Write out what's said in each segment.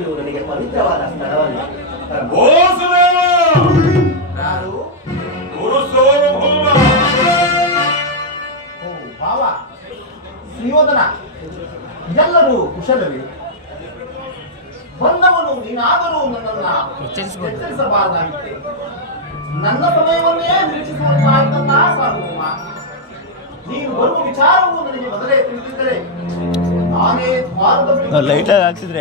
ಇದು ನನಗೆ ಪವಿತ್ರವಾದ ಸ್ಥಳವಲ್ಲ. ಯಾರು? ಓ ಭಾವ ಶ್ರೀವದನ, ಎಲ್ಲರೂ ಕುಶಲವೇ? ಬಂದವನು ನೀನಾದರೂ ನನ್ನನ್ನ ಎಚ್ಚರಿಸಬಾರದಾಗಿತ್ತೆ. ನನ್ನ ಸಮಯವನ್ನೇ ನಿರೀಕ್ಷಿಸುವಂತಾಯ್ತಲ್ಲ ಸಾರ್ವಭೌಮ. ನೀನು ಬರುವ ವಿಚಾರವು ನನಗೆ ಮೊದಲೇ ತಿಳಿದಿದ್ದರೆ ನಾನೇ ದ್ವಾರದ ಲೈಟಾಗಿ ಹಾಕ್ಸಿದ್ರೆ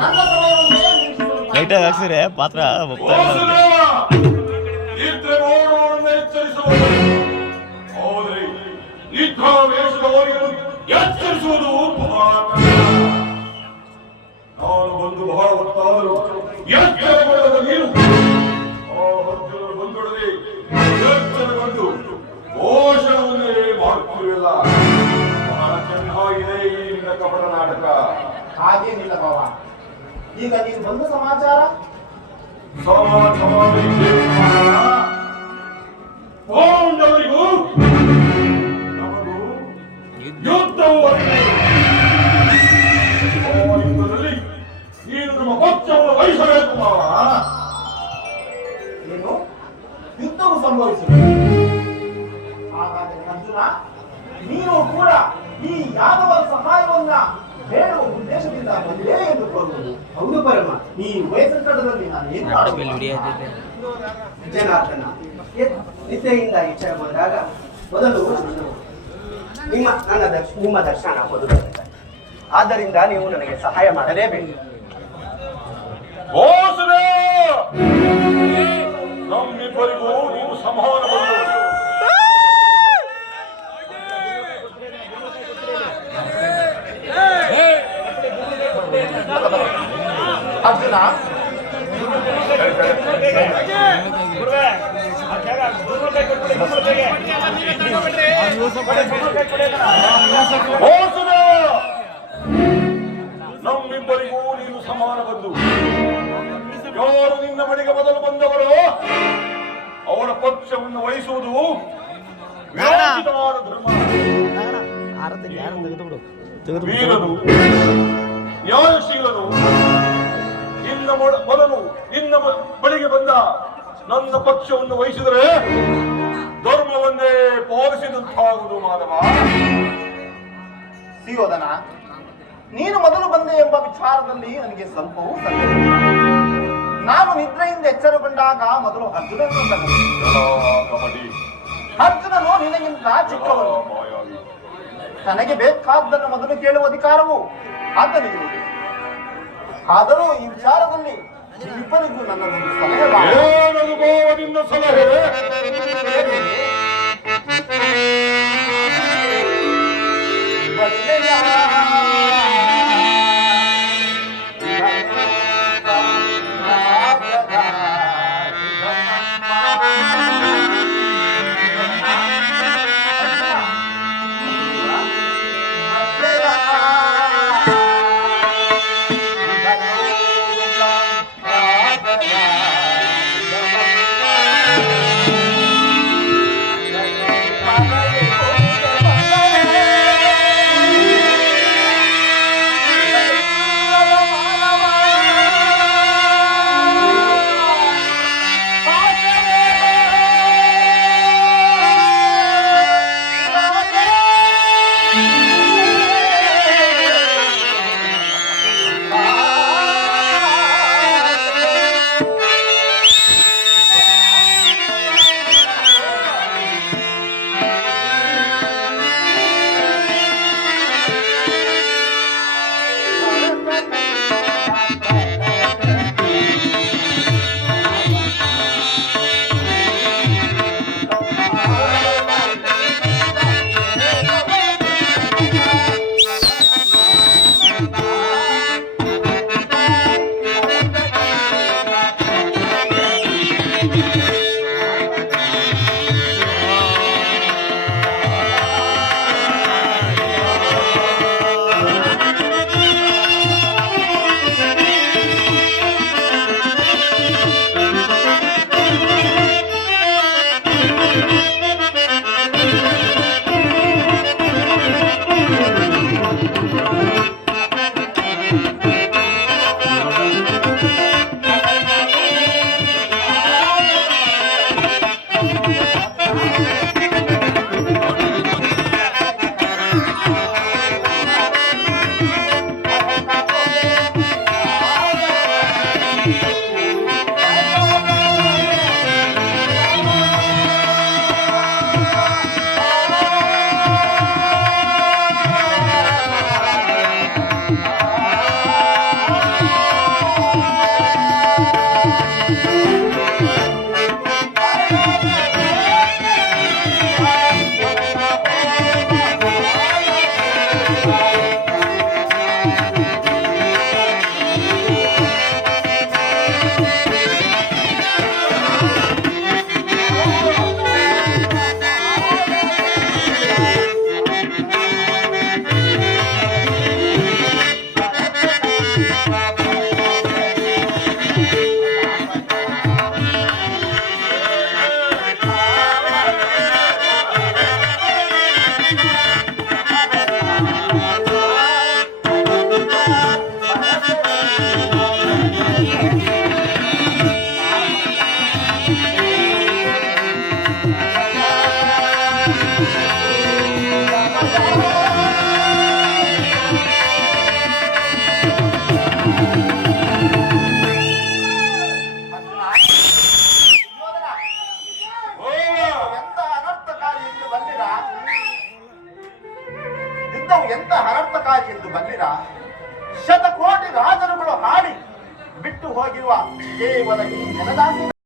ನನ್ನ ಸಮಯವನ್ನೇ ಲೈಟಾಗಿ ಹಾಕ್ಸಿದ್ರೆ ಪಾತ್ರ ಎಚ್ಚರಿಸುವುದು ನಾನು ಬಂದು ಬಹಳ ಹೊತ್ತಾದರೂ ಎಚ್ಚರಗೊಳ್ಳದ ನೀನು ಅರ್ಜುನರು ಬಂದೊಡನೆ ಎಚ್ಚರಗೊಂಡು ಘೋಷಣವನ್ನೇ ಮಾಡುತ್ತಿರಲಿಲ್ಲ. ಬಹಳ ಚೆನ್ನಾಗಿದೆ ಈ ನಿನ್ನ ಕಪಟ ನಾಟಕ. ಹಾಗೇನಿಲ್ಲ ಬಾವ. ಈಗ ನೀನು ಬಂದ ಸಮಾಚಾರ ಪಾಂಡವರಿಗೂ ನಮಗೂ ಯುದ್ಧವು ಯುದ್ಧದಲ್ಲಿ ನೀನು ನಮ್ಮ ಪಕ್ಷವನ್ನು ವಹಿಸಬೇಕು ಮಾವ. ಏನು ಯುದ್ಧವು ಸಂಭವಿಸಿದೆ? ಹಾಗಾದರೆ ಅರ್ಜುನ, ನೀನು ಕೂಡ ಈ ಯಾದವರ ಸಹಾಯವನ್ನ ಹೇಳುವ ಉದ್ದೇಶದಿಂದ ಬಂದಿದೆ ಎಂದು ತೋರುವುದು. ಹೌದು ಪರಮ. ಈ ವಯಸ್ಸಂಕಟದಲ್ಲಿ ನಾನು ಏನು ಜನಾರ್ದನ ನಿದ್ದೆಯಿಂದ ಎಚ್ಚರ ಬಂದಾಗ ಮೊದಲು ನಿಮ್ಮ ದರ್ಶನ ಮೊದಲು. ಆದ್ದರಿಂದ ನೀವು ನನಗೆ ಸಹಾಯ ಮಾಡಲೇಬೇಕು. ನಮ್ಮಿಬ್ಬರಿಗೂ ನೀವು ಸಂಹಾರ ಅರ್ಜುನ, ನಮ್ಮಿಬ್ಬರಿಗೂ ನೀನು ಸಮಾನ ಬಂದು ಯಾರು ನಿನ್ನ ಬಳಿಗೆ ಮೊದಲು ಬಂದವರು ಅವರ ಪಕ್ಷವನ್ನು ವಹಿಸುವುದು ವಿರೋಚಿತವಾದ ಧರ್ಮ. ವೀರನು ನ್ಯಾಯಶೀಲನು ನಿನ್ನ ಬಳಿಗೆ ಬಂದ ನನ್ನ ಪಕ್ಷವನ್ನು ವಹಿಸಿದರೆ ಧರ್ಮವನ್ನೇ ಪಾಲಿಸಿದಂತಾಗುವುದು ಮಾಧವ. ಸುಯೋಧನ, ನೀನು ಮೊದಲು ಬಂದೆ ಎಂಬ ವಿಚಾರದಲ್ಲಿ ನನಗೆ ಸ್ವಲ್ಪವೂ ಸಂದೇಹ. ನಾನು ನಿದ್ರೆಯಿಂದ ಎಚ್ಚರಗೊಂಡಾಗ ಮೊದಲು ಅರ್ಜುನನು ನಿನಗಿಂತ ಚಿಕ್ಕವನು. ತನಗೆ ಬೇಕಾದ್ದನ್ನು ಮೊದಲು ಕೇಳುವ ಅಧಿಕಾರವು ಆತನಿಗಿರುವುದು. ಆದರೂ ಈ ವಿಚಾರದಲ್ಲಿ ಇಬ್ಬರಿಗೂ ನನ್ನದೊಂದು ಸಲಹೆ. ಅರ್ಜುನ, ದುರ್ಯೋಧನ, ಎಂತ ಅನರ್ಥಕಾರಿ ಎಂದು ಬಲ್ಲಿರ? ಯುದ್ಧವು ಎಂತ ಅನರ್ಥಕಾರಿ ಎಂದು ಬಲ್ಲಿರ? ಶತಕೋಟಿ ರಾಜರುಗಳು ಹಾಡಿ ಬಿಟ್ಟು ಹೋಗಿರುವ ಕೇವಲ ಈ ನೆಲದಾಸಿ